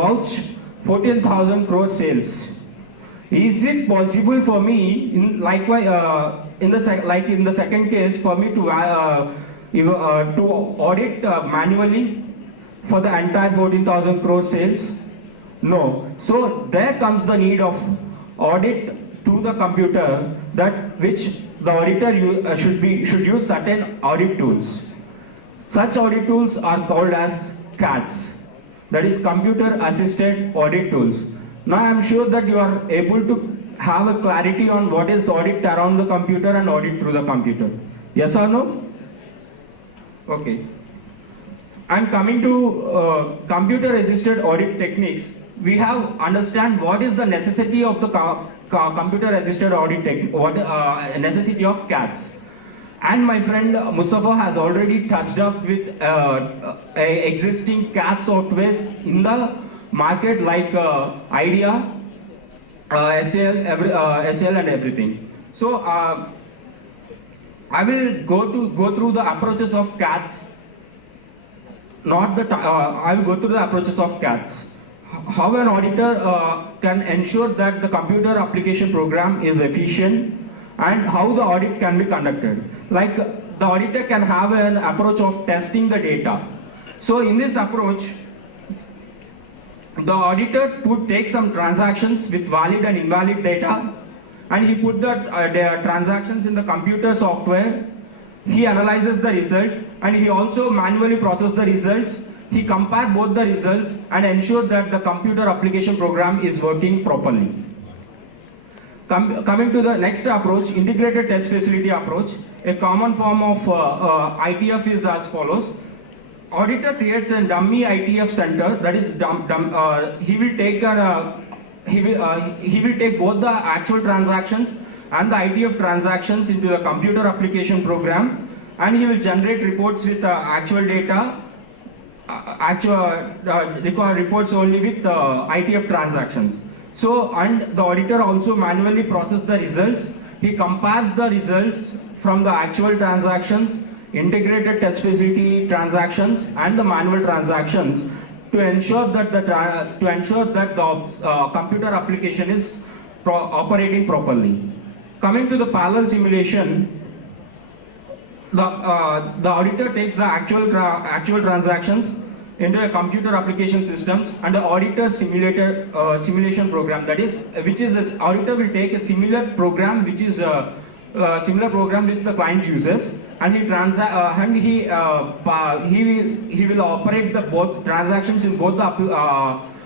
vouch 14,000 crore sales. Is it possible for me, in likewise, in the second case, for me to audit manually for the entire 14,000 crore sales? No. So there comes the need of audit through the computer, that which the auditor should use certain audit tools. Such audit tools are called as CATs, that is computer assisted audit tools. Now I am sure that you are able to have a clarity on what is audit around the computer and audit through the computer. Yes or no? Okay. And coming to computer assisted audit techniques, we have understand what is the necessity of the computer assisted audit necessity of CATs. And my friend Mustafa has already touched up with existing CAT softwares in the market, like IDEA, SL and everything. So I will go through the approaches of CATs. I will go through the approaches of CATs. How an auditor can ensure that the computer application program is efficient, and how the audit can be conducted. Like the auditor can have an approach of testing the data. So in this approach, the auditor would take some transactions with valid and invalid data, and he put the transactions in the computer software. He analyzes the result, and he also manually processes the results. He compares both the results and ensures that the computer application program is working properly. Coming to the next approach, integrated test facility approach, a common form of ITF is as follows. Auditor creates a dummy ITF center, that is he will take both the actual transactions and the ITF transactions into the computer application program, and he will generate reports with actual data, reports only with ITF transactions. So, and the auditor also manually processes the results. He compares the results from the actual transactions, integrated test facility transactions, and the manual transactions to ensure that the computer application is operating properly. Coming to the parallel simulation, the auditor takes the actual transactions into a computer application systems and the auditor simulation program, that is, auditor will take a similar program which is similar program which the client uses, and he will operate the both transactions in both the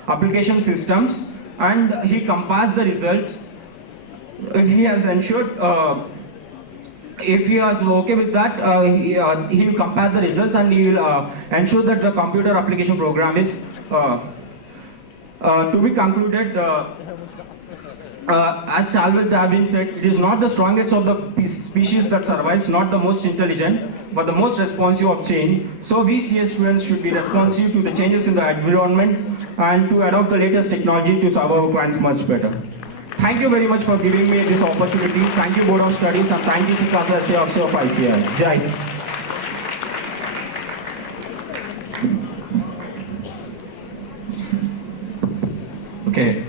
application systems, and he compares the results. If he has ensured, if he is okay with that, he will compare the results, and he will ensure that the computer application program is to be concluded. As Charles Darwin said, it is not the strongest of the species that survives, not the most intelligent, but the most responsive of change. So we CS students should be responsive to the changes in the environment and to adopt the latest technology to serve our clients much better. Thank you very much for giving me this opportunity. Thank you, Board of Studies, and thank you, Sikasa SA of ICI. Jai Hind. Okay.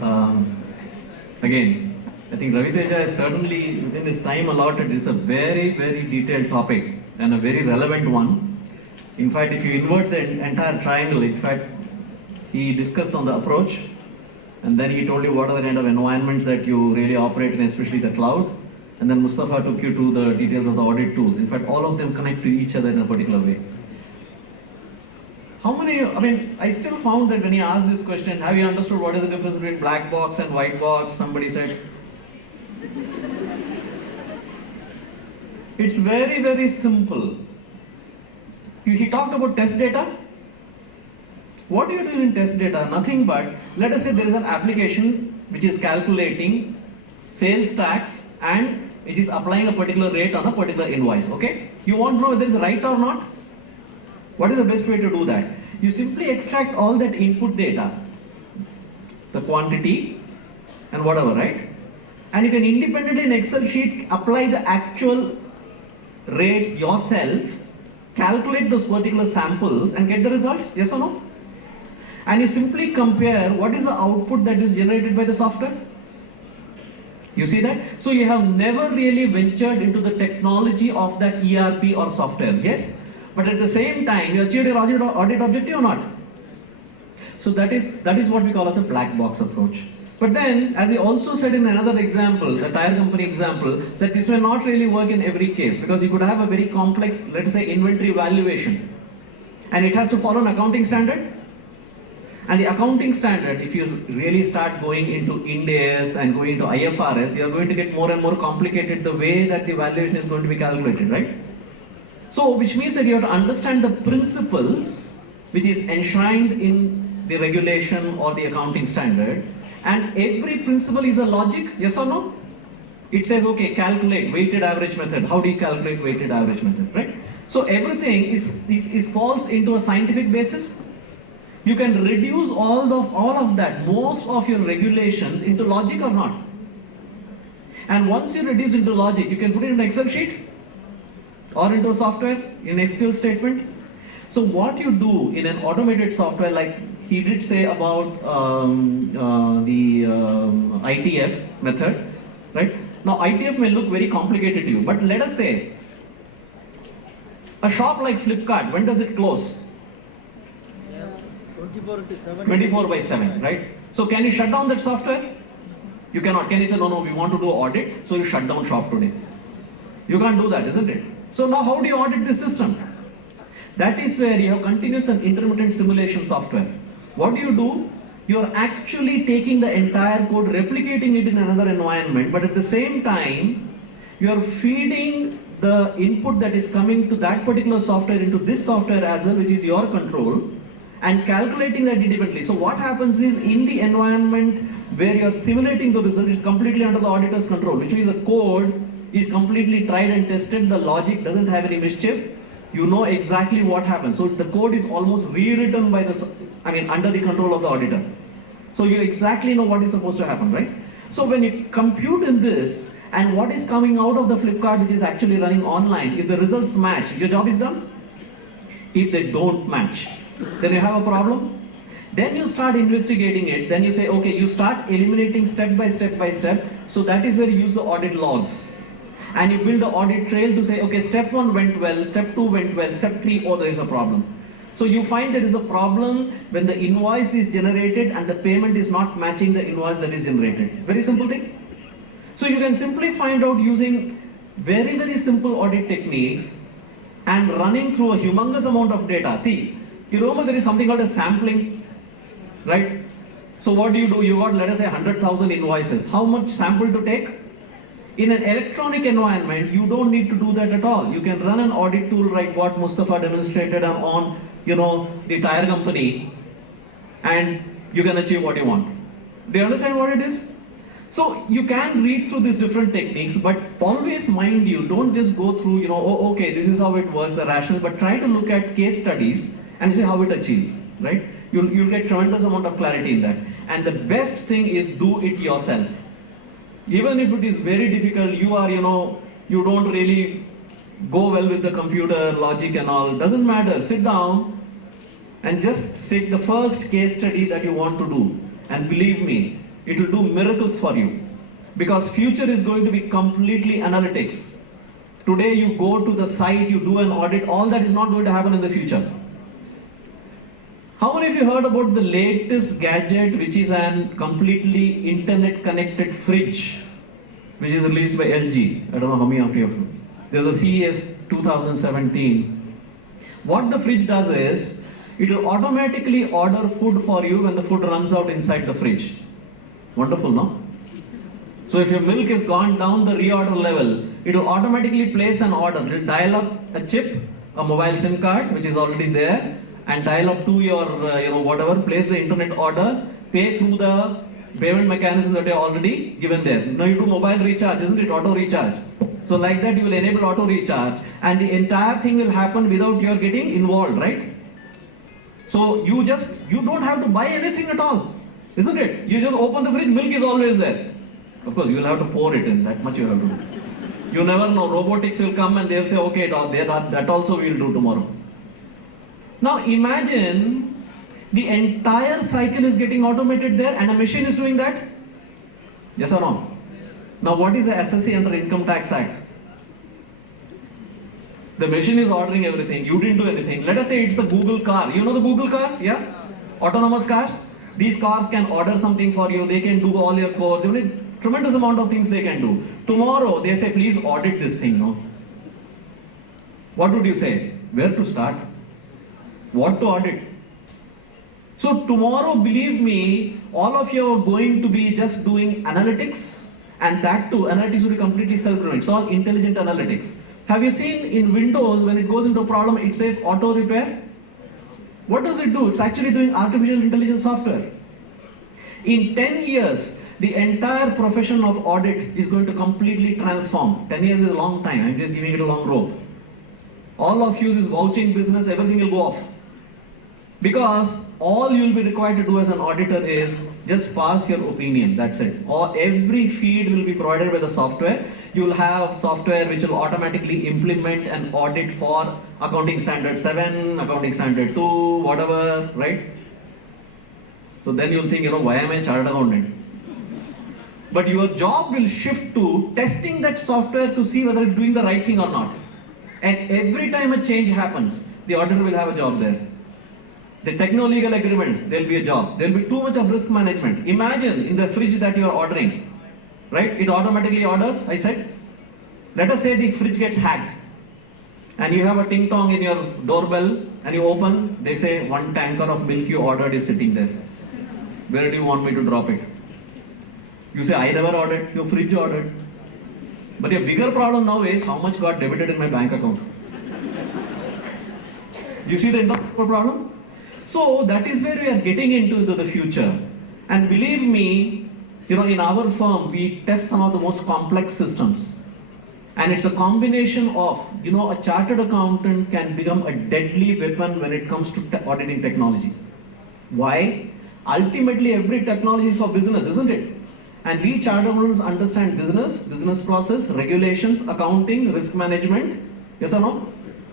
Again, I think Ravi Teja is certainly, within his time allotted, is a very, very detailed topic and a very relevant one. In fact, if you invert the entire triangle, in fact, he discussed on the approach, and then he told you what are the kind of environments that you really operate in, especially the cloud. And then Mustafa took you to the details of the audit tools. In fact, all of them connect to each other in a particular way. How many, I still found that when he asked this question, have you understood what is the difference between black box and white box? Somebody said. It's very, very simple. He talked about test data. What do you do in test data? Nothing but, let us say there is an application which is calculating sales tax and which is applying a particular rate on a particular invoice, okay? You want to know whether it's right or not? What is the best way to do that? You simply extract all that input data, the quantity and whatever, right? And you can independently in Excel sheet apply the actual rates yourself, calculate those particular samples and get the results, yes or no? and you simply compare what is the output that is generated by the software. You see that? So you have never really ventured into the technology of that ERP or software, yes? But at the same time, you achieved your audit objective or not? So that is what we call as a black box approach. But then, as he also said in another example, the tire company example, that this may not really work in every case, because you could have a very complex, let's say, inventory valuation, and it has to follow an accounting standard. And the accounting standard, if you really start going into Ind AS and going into IFRS, you are going to get more and more complicated the way that the valuation is going to be calculated, right? So, which means that you have to understand the principles which is enshrined in the regulation or the accounting standard, and every principle is a logic, yes or no? It says, okay, calculate weighted average method. How do you calculate weighted average method, right? So everything is falls into a scientific basis. You can reduce all of that, most of your regulations, into logic or not. And once you reduce into logic, you can put it in an Excel sheet or into a software in SQL statement. So what you do in an automated software, like he did say about the ITF method, right? Now ITF may look very complicated to you, but let us say a shop like Flipkart, when does it close? 24/7, right? So can you shut down that software? You cannot. Can you say, no, we want to do audit, so you shut down shop today? You can't do that, isn't it? So now how do you audit the system? That is where you have continuous and intermittent simulation software. What do? You're actually taking the entire code, replicating it in another environment, but at the same time, you're feeding the input that is coming to that particular software into this software as well, which is your control, and calculating that independently. So what happens is, in the environment where you're simulating the result, is completely under the auditor's control, which means the code is completely tried and tested, the logic doesn't have any mischief, you know exactly what happens. So the code is almost rewritten by under the control of the auditor. So you exactly know what is supposed to happen, right? So when you compute in this, and what is coming out of the Flipkart, which is actually running online, if the results match, your job is done. If they don't match, then you have a problem. Then you start investigating it. Then you say, okay, you start eliminating step by step by step. So that is where you use the audit logs. And you build the audit trail to say, okay, step 1 went well, step 2 went well, step 3, oh, there is a problem. So you find there is a problem when the invoice is generated and the payment is not matching the invoice that is generated. Very simple thing. So you can simply find out using very, very simple audit techniques and running through a humongous amount of data. See, you remember there is something called a sampling, right? So what do? You got, let us say, 100,000 invoices. How much sample to take? In an electronic environment, you don't need to do that at all. You can run an audit tool like what Mustafa demonstrated on, the tire company, and you can achieve what you want. Do you understand what it is? So you can read through these different techniques, but always mind you, don't just go through, oh, okay, this is how it works, the rational, but try to look at case studies and see how it achieves, right? You'll get tremendous amount of clarity in that. And the best thing is do it yourself. Even if it is very difficult, you don't really go well with the computer logic and all, doesn't matter, sit down and just take the first case study that you want to do, and believe me, it will do miracles for you, because future is going to be completely analytics. Today you go to the site, you do an audit, all that is not going to happen in the future. How many of you heard about the latest gadget, which is an completely internet connected fridge, which is released by LG? I don't know how many of you have. There's a CES 2017. What the fridge does is, it will automatically order food for you when the food runs out inside the fridge. Wonderful, no? So if your milk has gone down the reorder level, it will automatically place an order. It will dial up a chip, a mobile SIM card, which is already there, and dial up to your, whatever, place the internet order, pay through the payment mechanism that you are already given there. Now you do mobile recharge, isn't it? Auto recharge. So like that you will enable auto recharge, and the entire thing will happen without your getting involved, right? So you don't have to buy anything at all, isn't it? You just open the fridge, milk is always there. Of course, you will have to pour it in, that much you have to do. You never know, robotics will come and they'll say, okay, that also we will do tomorrow. Now imagine The entire cycle is getting automated there and a machine is doing that? Yes or no? Now what is the SSC under Income Tax Act? The machine is ordering everything, you didn't do anything. Let us say it's a Google car. You know the Google car? Yeah? Autonomous cars. These cars can order something for you, they can do all your codes. Tremendous amount of things they can do. Tomorrow they say, please audit this thing, no? What would you say? Where to start? What to audit? So tomorrow, believe me, all of you are going to be just doing analytics, and that too, analytics will be completely self-driven. It's all intelligent analytics. Have you seen in Windows, when it goes into a problem, it says auto repair? What does it do? It's actually doing artificial intelligence software. In 10 years, the entire profession of audit is going to completely transform. 10 years is a long time. I'm just giving it a long rope. All of you, this vouching business, everything will go off. Because all you'll be required to do as an auditor is just pass your opinion, that's it. Or every feed will be provided by the software. You'll have software which will automatically implement an audit for accounting standard 7, accounting standard 2, whatever, right? So then you'll think, why am I a chartered accountant? But your job will shift to testing that software to see whether it's doing the right thing or not. And every time a change happens, the auditor will have a job there. The techno-legal agreements, there'll be a job. There'll be too much of risk management. Imagine in the fridge that you're ordering, right? It automatically orders, I said. Let us say the fridge gets hacked and you have a ting-tong in your doorbell and you open, they say 1 tanker of milk you ordered is sitting there. Where do you want me to drop it? You say, I never ordered, your fridge ordered. But your bigger problem now is how much got debited in my bank account. You see the internal problem? So that is where we are getting into the future. And believe me, in our firm, we test some of the most complex systems. And it's a combination of, a chartered accountant can become a deadly weapon when it comes to auditing technology. Why? Ultimately, every technology is for business, isn't it? And we chartered accountants understand business process, regulations, accounting, risk management. Yes or no?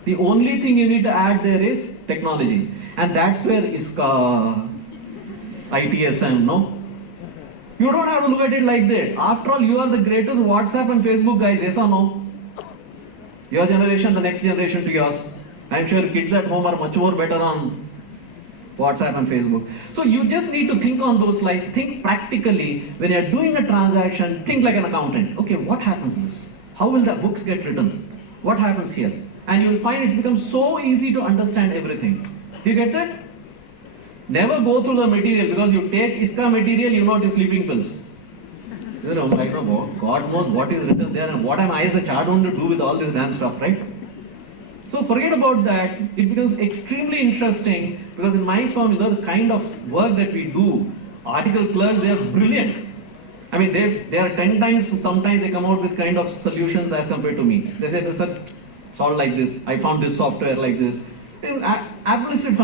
The only thing you need to add there is technology. And that's where ISKA, ITSM, no? You don't have to look at it like that. After all, you are the greatest WhatsApp and Facebook guys, yes or no? Your generation, the next generation to yours. I'm sure kids at home are much more better on WhatsApp and Facebook. So you just need to think on those lines, think practically. When you're doing a transaction, think like an accountant. Okay, what happens in this? How will the books get written? What happens here? And you will find it's become so easy to understand everything. Do you get that? Never go through the material, because you take ISKA material, you know it is sleeping pills. God knows what is written there and what am I as a chartered to do with all this damn stuff, right? So forget about that. It becomes extremely interesting, because in my firm, the kind of work that we do, article clerks, they are brilliant. I mean, they are 10 times, sometimes they come out with kind of solutions as compared to me. They say, sir, it's all like this. I found this software like this. Amazing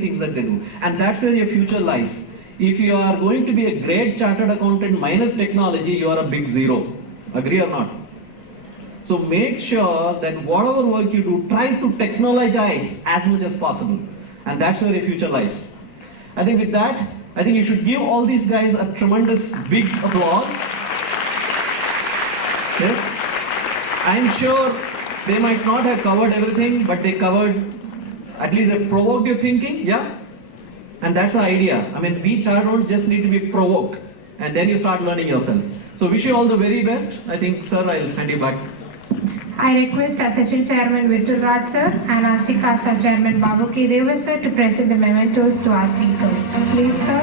things that they do. And that's where your future lies. If you are going to be a great chartered accountant minus technology, you are a big zero. Agree or not? So make sure that whatever work you do, try to technologize as much as possible. And that's where your future lies. I think with that, I think you should give all these guys a tremendous big applause. Yes? I'm sure they might not have covered everything, but they covered, at least they provoked your thinking, yeah? And that's the idea. I mean, we charterers just need to be provoked, and then you start learning yourself. So wish you all the very best. I think, sir, I'll hand you back. I request our session chairman Vittul Raj sir and our SICASA chairman Babu K. Deva sir to present the mementos to our speakers. Please, sir.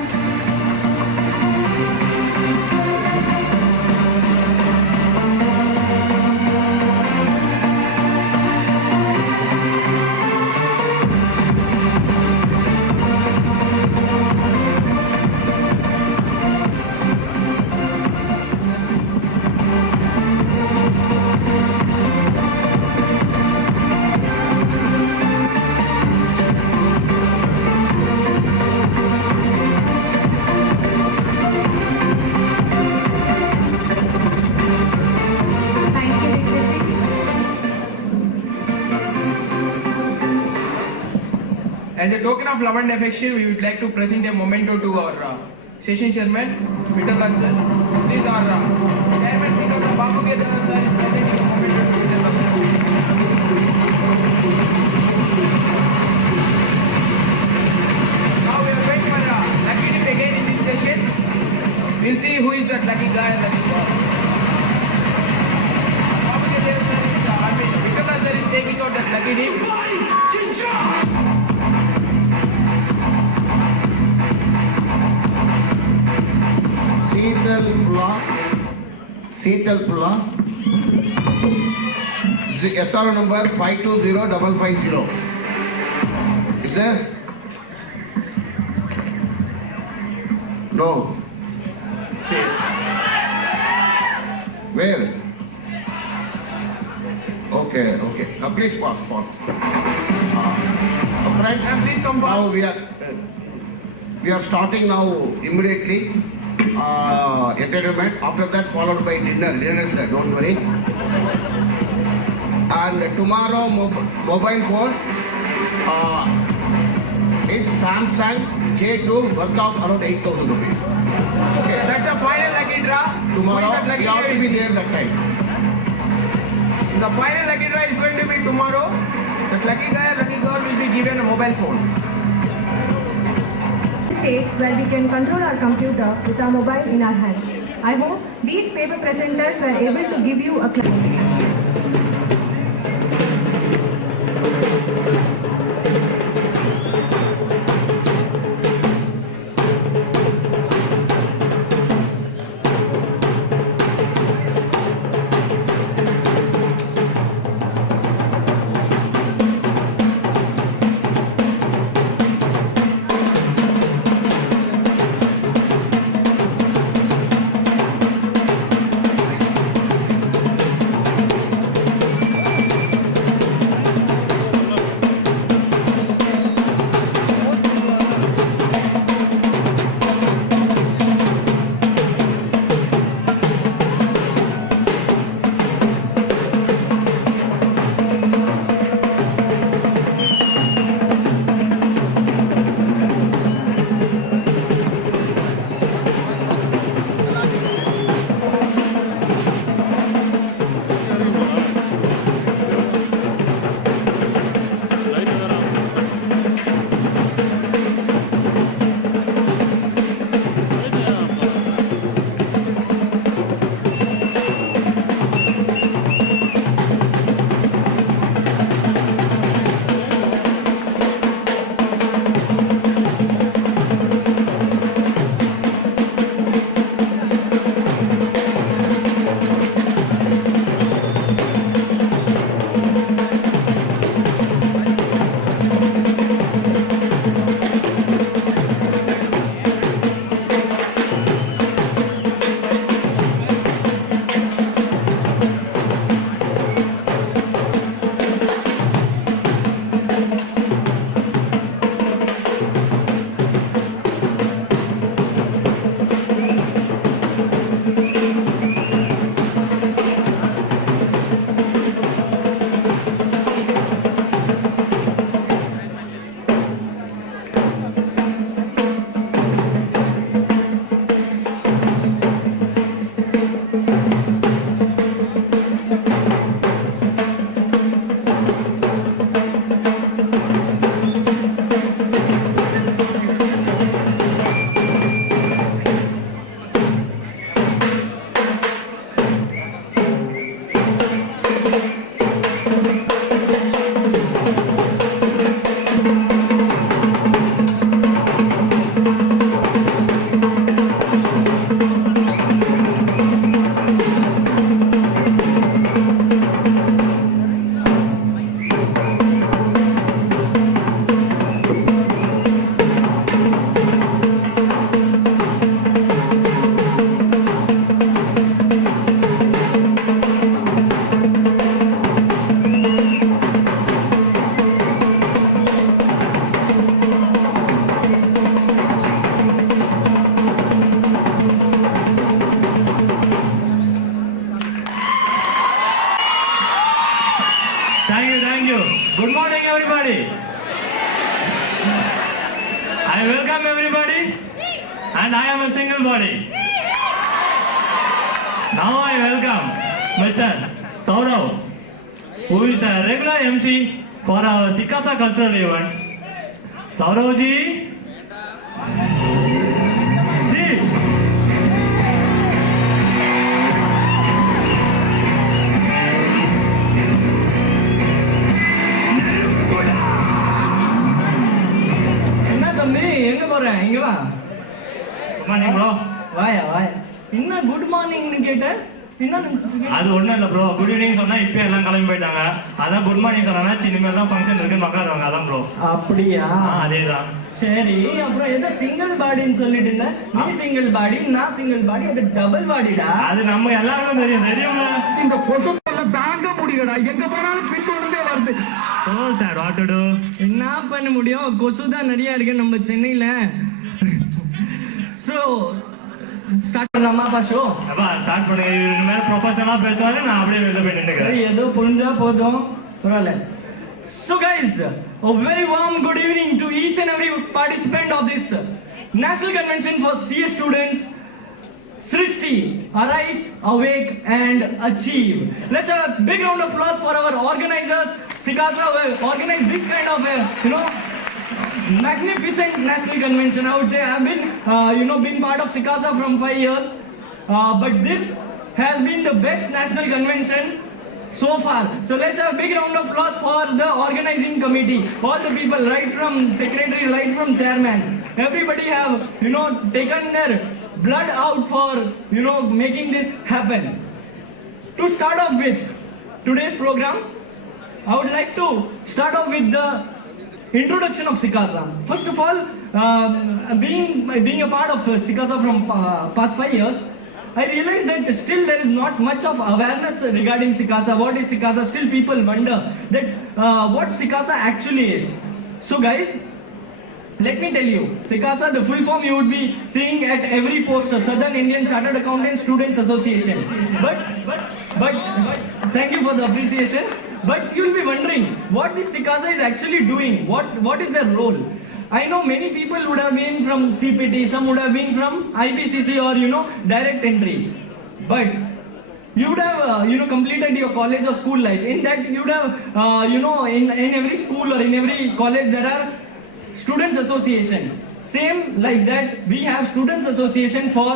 As a token of love and affection, we would like to present a memento to our session chairman, Vital Raj sir. Please, our chairman, Srikasa Babu Kedar sir, is presenting a memento to Vital Raj sir. Now we are going for lucky dip again in this session. We'll see who is that lucky guy and lucky girl. Babu Kedar sir is, Vital Raj sir is taking out that lucky dip. Seatal Pula, SR number 520550. Is there? No. See. Where? Okay. Please fast. Friends, Please come now fast. we are starting now immediately. Entertainment. After that, followed by dinner. Dinner is there. Don't worry. And tomorrow, mobile phone is Samsung J2, worth of around 8,000 rupees. Okay. That's a final lucky draw. Tomorrow, Who is that lucky you have to draw? be there that time. The final lucky draw is going to be tomorrow. That lucky guy or lucky girl will be given a mobile phone. Stage where we can control our computer with our mobile in our hands. I hope these paper presenters were able to give you a clue. and I am a single body. Now I welcome Mr. Saurav, who is a regular MC for our Sikasa cultural event. Saurav ji. எங்க போற இங்க வா morning bro. வாயா வாயா. என்ன good மார்னிங்னு கேட்ட? என்ன நினைச்சிட்டு? அது ஒண்ணும் இல்ல ப்ரோ. குட் ஈவினிங் சொன்னா இப்ப எல்லாம் கிளம்பி போயிட்டாங்க. அதான் குட் மார்னிங் சொன்னா இனிமேல் தான் ஃபங்க்ஷன் இருக்குன்னு உட்காருவாங்க. அதான் ப்ரோ. அப்படியா? அதேதான். சரி, அப்புறம் ஏதோ சிங்கிள் பாடின்னு சொல்லிட்டு இருந்த. நீ சிங்கிள் பாடி, நான் சிங்கிள் பாடி, அது டபுள் பாடிடா. அது நம்ம எல்லாருக்கும் தெரியும்ல. இந்த கொசு தாங்க முடியலடா, எங்க போனாலும் பின்தொடர்ந்தே வருது. Oh sir, what to do? என்ன பண்ண முடியும், கொசு தான் நிறைய இருக்கு நம்ம சென்னையில. சோ ஸ்டார்ட் பண்ணலாமாப்பா ஷோ? அப்பா ஸ்டார்ட் பண்ணுங்க. இனிமேல் ப்ரொஃபஷனலா பேசுவாரு, நான் அப்படியே வெளில போய் நின்னுக்கிறேன். சரி, ஏதோ புரிஞ்சா போதும், பரவாயில்ல. So guys, a very warm good evening to each and every participant of this National Convention for CS students. Shrishti, arise, awake and achieve. Let's have a big round of applause for our organizers. Sikasa organized this kind of magnificent national convention. I would say I've been been part of Sikasa from 5 years, but this has been the best national convention so far. So let's have a big round of applause for the organizing committee, all the people, right from secretary, right from chairman. Everybody have taken their blood out for making this happen. To start off with today's program, I would like to start off with the introduction of Sikasa. First of all, being a part of Sikasa from past 5 years, I realized that still there is not much of awareness regarding Sikasa. What is Sikasa? Still people wonder that what Sikasa actually is. So guys, let me tell you, Sikasa, the full form you would be seeing at every poster, Southern Indian Chartered Accountants Students Association. But thank you for the appreciation. But you will be wondering what this Sikasa is actually doing. What is their role? I know many people would have been from CPT, some would have been from IPCC or direct entry. But you would have completed your college or school life. In that you would have in every school or in every college there are students association. Same like that we have students association for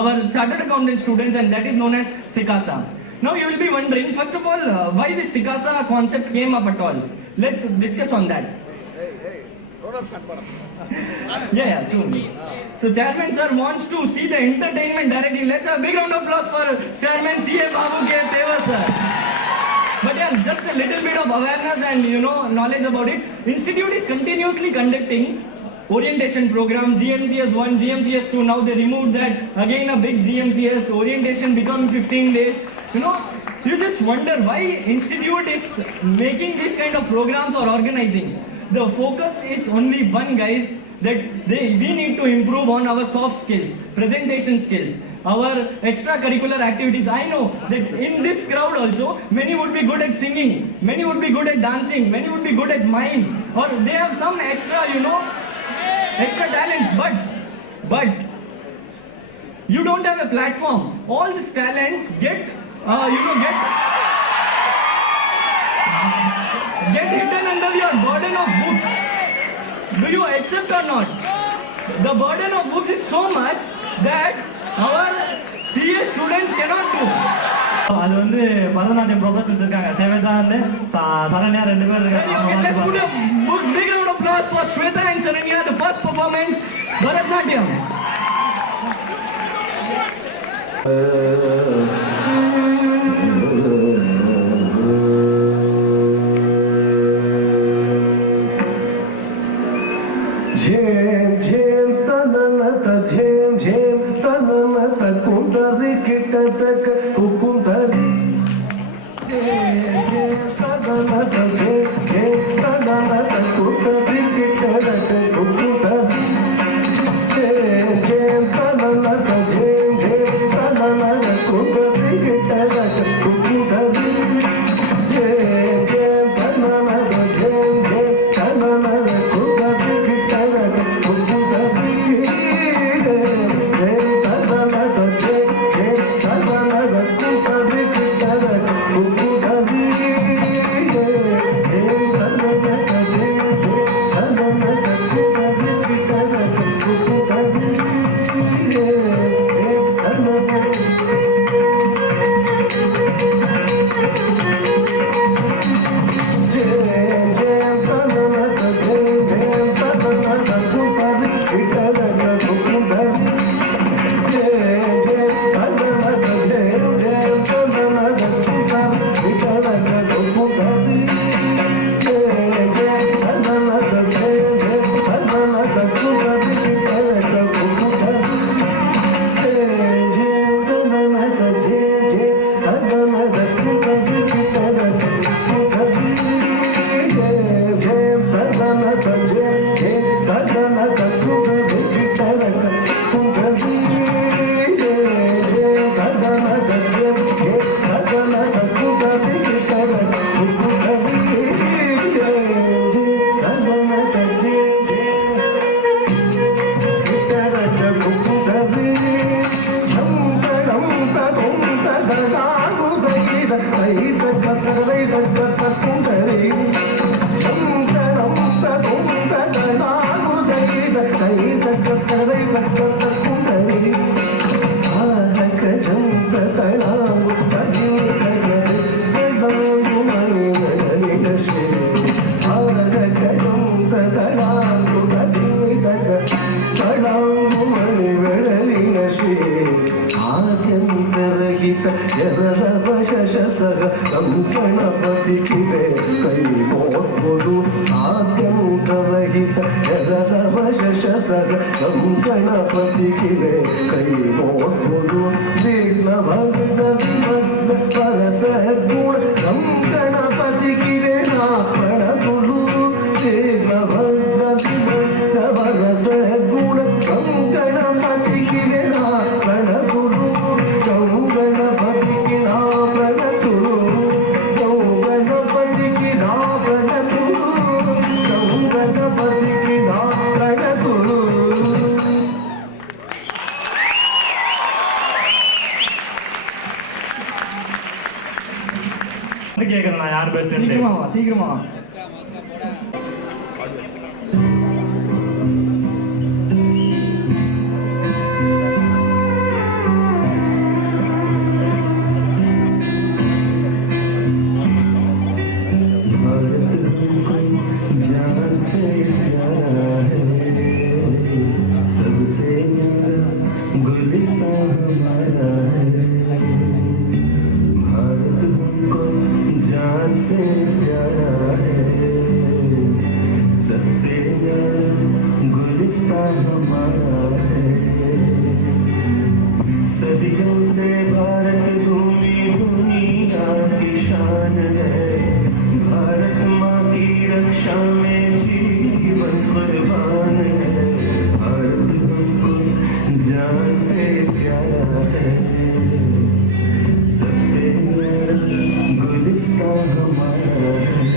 our chartered accountant students, and that is known as Sikasa. Now you will be wondering, first of all, why this Sikasa concept came up at all. Let's discuss on that. Yeah, 2 minutes. So Chairman sir wants to see the entertainment directly. Let's have a big round of applause for Chairman C.A. Babu K. Teva sir. But yeah, just a little bit of awareness and knowledge about it. Institute is continuously conducting orientation program, GMCS 1, GMCS 2. Now they removed that. Again a big GMCS orientation become 15 days. You just wonder why Institute is making this kind of programs or organizing. The focus is only one, guys, that we need to improve on our soft skills, presentation skills, our extracurricular activities. I know that in this crowd also, many would be good at singing, many would be good at dancing, many would be good at mime, or they have some extra, extra talents, but you don't have a platform. All these talents get hidden under your burden of books. Do you accept or not? The burden of books is so much that our CA students cannot do. அது வந்து Bharatanatyam professionals இருக்காங்க. சேவேதா வந்து சரண்யா 2 பேர் இருக்காங்க. Okay, let's put a big round of applause for Shweta and Saranya, the first performance Bharatnatyam. झेम झेम तननत झेम झेम तननत कुंतरि किटतक कुकुंतरि झेम झेम तननत झेम झेम तननत कुंतरि किटतक कुकुंतरि झेम झेम तननत झेम झेम तननत ಆದ್ಯಂತರಹಿತ ಎರವಶಶಸಹ ಗಣಪತಿಗೆ ಕೈ ಮೋಡ್ಬೋದು ಆದ್ಯಂತರಹಿತ ಎರವಶಶಸಹ ಗಣಪತಿಗೆ ಕೈ ಮೋಡ್ಬೋದು ವಿಘ್ನ ಭಗ್ನ ವಿಮಗ್ನ ಪರಸ ಗುಣ ಗಣಪತಿಗೆ ನಾ ಪ್ರಣತುಲು ವಿಘ್ನ ಭಗ್ನ ವಿಮಗ್ನ ಪರಸ ಗುಣ ಗಣಪತಿಗೆ ನಾ ಪ್ರಣತುಲು ಗಣಪತಿಗೆ ನಾ ಪ್ರಣತುಲು ಗಣಪತಿಗೆ ನಾ ಪ್ರಣತುಲು ಗಣಪತಿಗೆ ನಾ ಪ್ರಣತುಲು கேட்கறேன் நான் யார் பேசுறேன் சீக்கிரமா जान से प्यारा है सबसे न्यारा गुलिस्तान हमारा है भारत हमको जान से प्यारा है सबसे न्यारा गुलिस्तान हमारा है सदियों से भारत भूमि दुनिया की शान है भारत माँ की रक्षा में जीवन कुर्बान है भारत हमको जान से प्यारा है सबसे प्यारा गुलिस्तान हमारा है